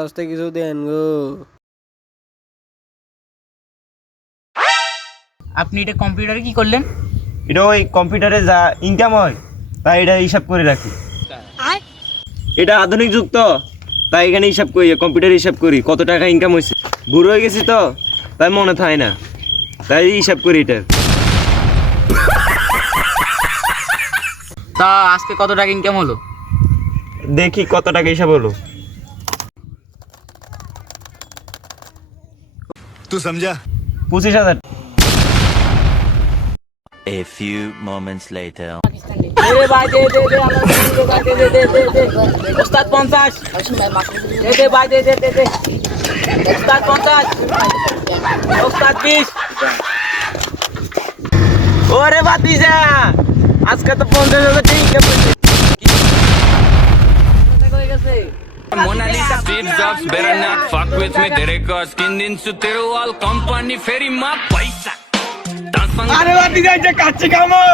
রাস্তায় কিছু দেন গো। আপনি এটা কম্পিউটারে কি করলেন? এটা ওই কম্পিউটারে যা ইনকাম হয় তাই এটা হিসাব করে রাখি। এটা আধুনিক যুগ তো, তাই এখানে হিসাব করি, কম্পিউটারে হিসাব করি কত টাকা ইনকাম হয়েছে। বুড়ো হয়ে গেছি তো, তাই মনে থাকে না, তাই হিসাব করি এটা। তা আজকে কত টাকা ইনকাম হলো? দেখি কত টাকা হিসাব হলো। तू समझा? 25,000। A few moments later. আরে ভাই দে দে দে আমার দে দে দে দে দে ওস্তাদ 50 দে দে ভাই দে দে দে দে ওস্তাদ 50 ওস্তাদ 20 ওরে ভাতিজা, আজকে তো 50,000 টাকা ইনকাম হয়েছে। হয়ে গেছে। Mona Lisa, Steve Jobs, better not fuck with me. तेरे को skin दिन से तेरे वाल company फेरी माँ पैसा. আরে ভাতিজা, এটা কাচ্চি কামো।